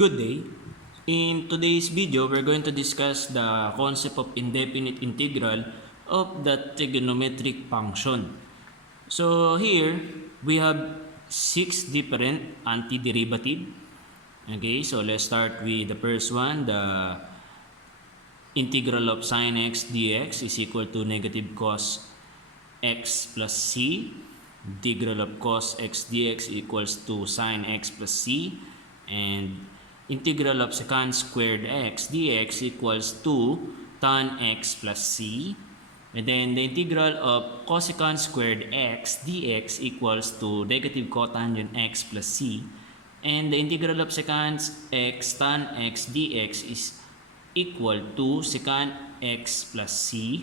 Good day. In today's video, we're going to discuss the concept of indefinite integral of the trigonometric function. So here, we have 6 different antiderivative. Okay, so let's start with the first one. The integral of sine x dx is equal to negative cos x plus c. Integral of cos x dx equals to sine x plus c. And integral of secant squared x dx equals to tan x plus c. And then the integral of cosecant squared x dx equals to negative cotangent x plus c. And the integral of secant x tan x dx is equal to secant x plus c.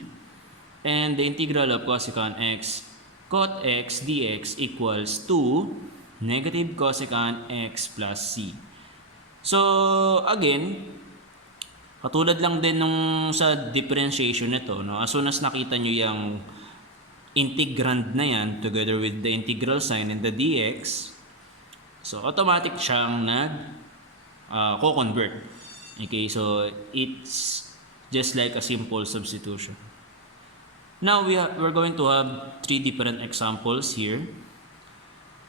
And the integral of cosecant x cot x dx equals to negative cosecant x plus c. So, again, katulad lang din nung sa differentiation nito, no? As soon as nakita nyo yung integrand na yan together with the integral sign and the dx, so automatic siyang co-convert. Okay, so it's just like a simple substitution. Now, we're going to have 3 different examples here.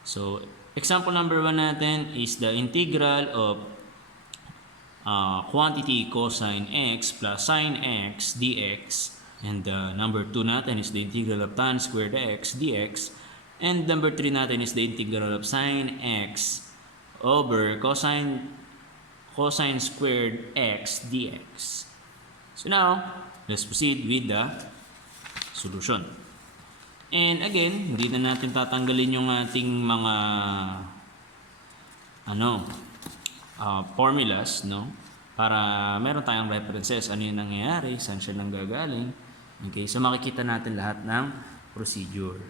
So, example number 1 natin is the integral of quantity cosine x plus sine x dx, and number 2 natin is the integral of tan squared x dx, and number 3 natin is the integral of sine x over cosine squared x dx. So now, let's proceed with the solution. And again, hindi na natin tatanggalin yung ating mga formulas, no? Para meron tayong references, ano yung nangyayari, saan siya nanggagaling. Okay, so makikita natin lahat ng procedure.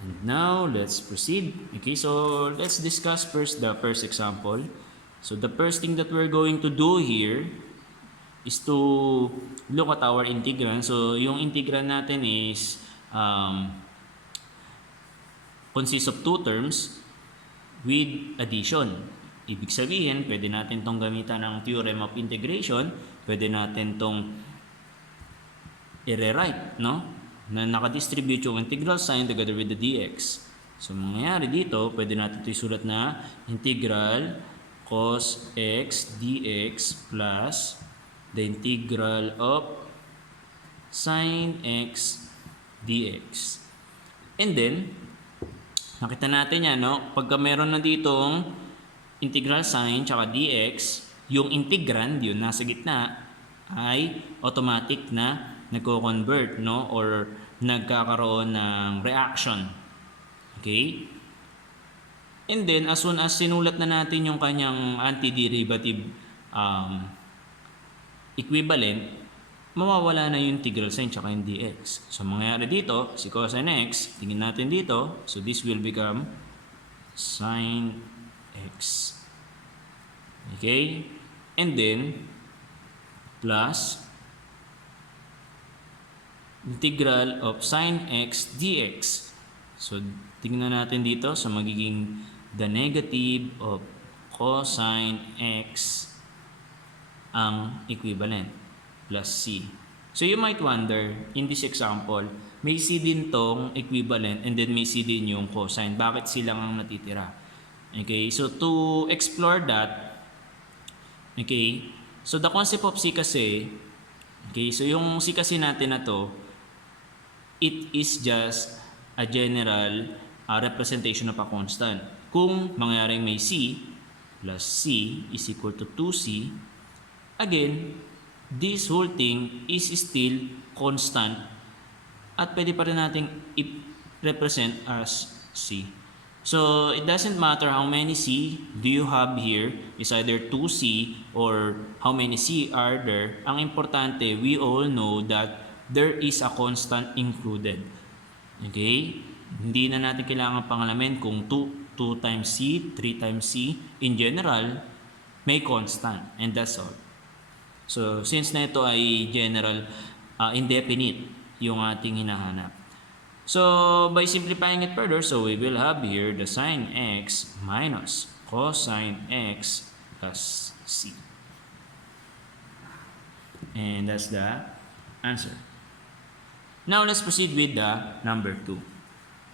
And now, let's proceed. Okay, so let's discuss first the first example. So the first thing that we're going to do here is to look at our integrand. So yung integrand natin is consists of 2 terms with addition. Ibig sabihin, pwede natin tong gamitan ng theorem of integration, pwede natin tong i-rewrite, no? Na nakadistribute yung integral sign together with the dx. So mangyayari dito, pwede natin ito isulat na integral cos x dx plus the integral of sine x dx. And then, nakita natin yan, no? Pagka meron na ditong integral sign tsaka dx, yung integrand, yun nasa gitna, ay automatic na nagko-convert, no? Or nagkakaroon ng reaction. Okay? And then, as soon as sinulat na natin yung kanyang antiderivative equivalent, mawawala na yung integral sign tsaka yung dx. So, mangyayari dito, si cosine x, tingin natin dito, so this will become sine x. Okay? And then, plus integral of sine x dx. So, tingnan natin dito, so magiging the negative of cosine x ang equivalent plus c. So you might wonder, in this example, may c din tong equivalent and then may c din yung cosine. Bakit silang ang natitira? Okay, so to explore that, okay, so the concept of c kasi, okay, so yung c kasi natin na to, it is just a general representation of a constant. Kung mangyaring may c plus c is equal to 2c, again, this whole thing is still constant at pwede pa rin natin i-represent as c. So, it doesn't matter how many c do you have here, is either 2c or how many c are there. Ang importante, we all know that there is a constant included. Okay? Hindi na natin kailangan pangalamin kung 2 times c, 3 times c. In general, may constant, and that's all. So, since na ito ay general, indefinite yung ating hinahanap. So, by simplifying it further, so we will have here the sine x minus cosine x plus C. And that's the answer. Now, let's proceed with the number 2.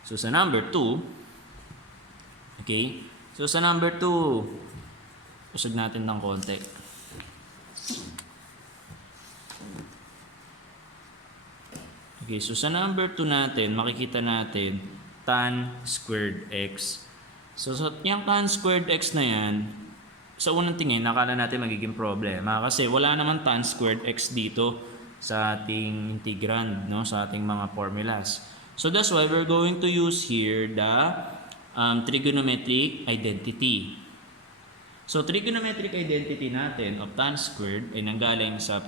So, sa number 2, okay? So, sa number 2, usog natin ng konti. Okay, so sa number 2 natin, makikita natin tan squared x. So, yung tan squared x na yan, sa unang tingin, nakala natin magiging problema kasi wala naman tan squared x dito sa ating integrand, no? Sa ating mga formulas. So that's why we're going to use here the trigonometric identity. So trigonometric identity natin of tan squared ay nanggaling sa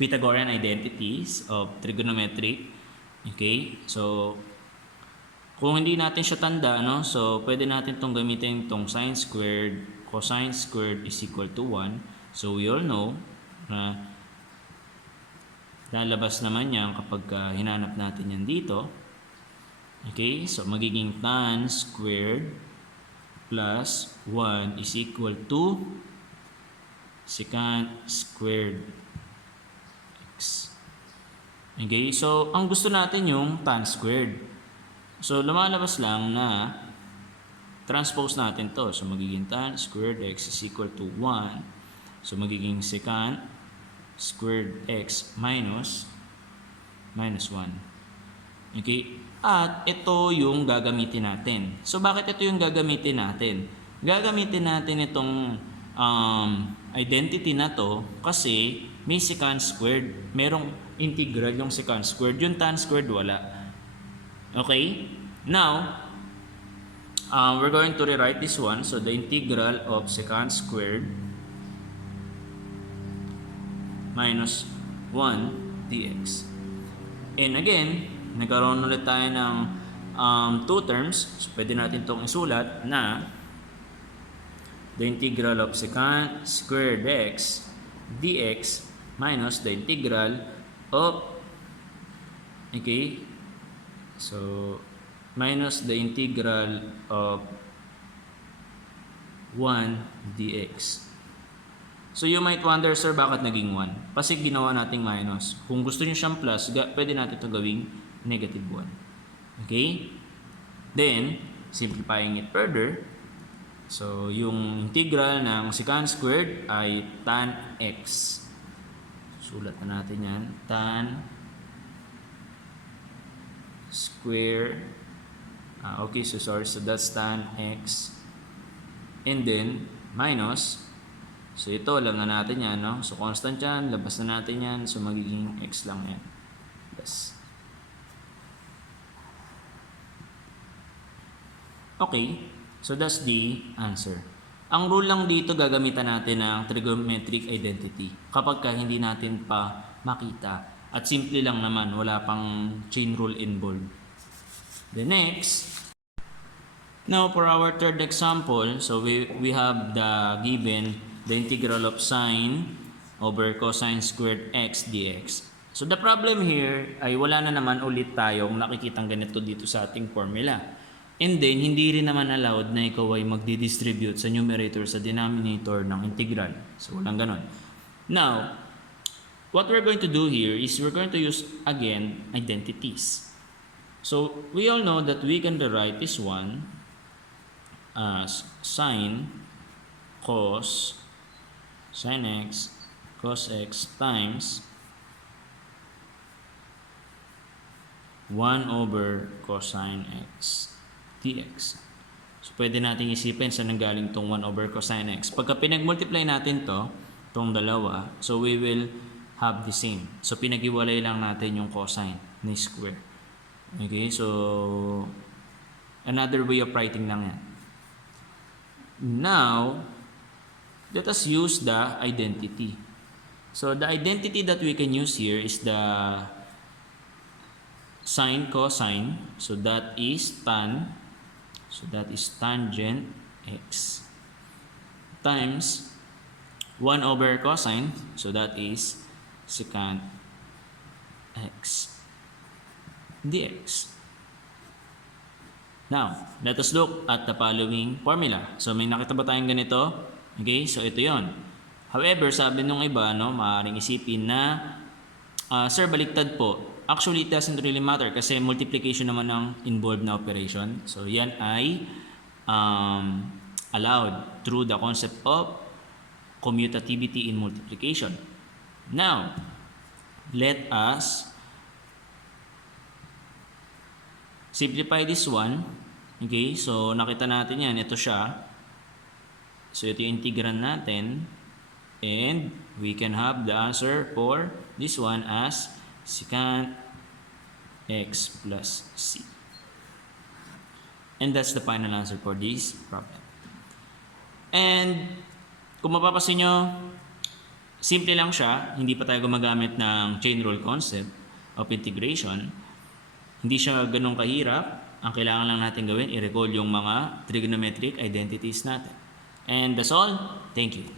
Pythagorean identities of trigonometric. Okay? So kung hindi natin siya tanda, no? So pwede natin itong gamitin itong sine squared, cosine squared is equal to 1. So we all know na lalabas naman yan kapag hinanap natin yan dito. Okay, so magiging tan squared plus 1 is equal to secant squared x. Okay, so ang gusto natin yung tan squared. So lumalabas lang na transpose natin to. So magiging tan squared x is equal to 1. So magiging secant squared x minus 1. Okay? At ito yung gagamitin natin. So bakit ito yung gagamitin natin? Gagamitin natin itong identity na to kasi may secant squared. Merong integral yung secant squared. Yung tan squared wala. Okay? Now, we're going to rewrite this one. So the integral of secant squared minus 1 dx. And again, nagkaroon ulit tayo ng two terms. So, pwede natin itong isulat na the integral of secant squared x dx minus the integral of, okay, so minus the integral of 1 dx. So you might wonder, sir, bakit naging 1? Kasi ginawa nating minus. Kung gusto niyo siyang plus, pwede natin ito gawing negative 1. Okay? Then, simplifying it further, so yung integral ng secant squared ay tan x. Sulat na natin yan. Tan square. Okay, so sorry. So that's tan x. And then, minus. So ito, alam na natin yan, no? So constant yan, labas na natin yan. So magiging x lang yan. Yes. Okay, so that's the answer. Ang rule lang dito, gagamitan natin ng trigonometric identity kapag hindi natin pa makita. At simple lang naman, wala pang chain rule involved. The next, now for our third example, so we have the given the integral of sine over cosine squared x dx. So the problem here ay wala na naman ulit tayong nakikitang ganito dito sa ating formula. And then, hindi rin naman allowed na ikaw ay magdi-distribute sa numerator sa denominator ng integral. So walang ganon. Now, what we're going to do here is we're going to use again identities. So we all know that we can rewrite this one as sine x cos x times 1 over cosine x dx. So pwede natin isipin sa nanggaling tong 1 over cosine x. Pagka pinag-multiply natin tong dalawa, so we will have the same. So pinag-iwalay lang natin yung cosine ni square. Okay, so another way of writing lang yan. Now, let us use the identity. So the identity that we can use here is the sine cosine. So that is tan. So that is tangent x times 1 over cosine. So that is secant x dx. Now, let us look at the following formula. So, may nakita ba tayong ganito? Okay, so ito yon. However, sabi nung iba, no, maaaring isipin na, sir, baliktad po. Actually, it doesn't really matter kasi multiplication naman ang involved na operation. So, yan ay allowed through the concept of commutativity in multiplication. Now, let us simplify this one. Okay, so nakita natin yan. Ito siya. So ito yung integral natin. And we can have the answer for this one as secant x plus c. And that's the final answer for this problem. And kung mapapasin nyo, simple lang siya. Hindi pa tayo gumagamit ng chain rule concept of integration. Hindi siya ganun kahirap. Ang kailangan lang natin gawin, i-recall yung mga trigonometric identities natin. And that's all. Thank you.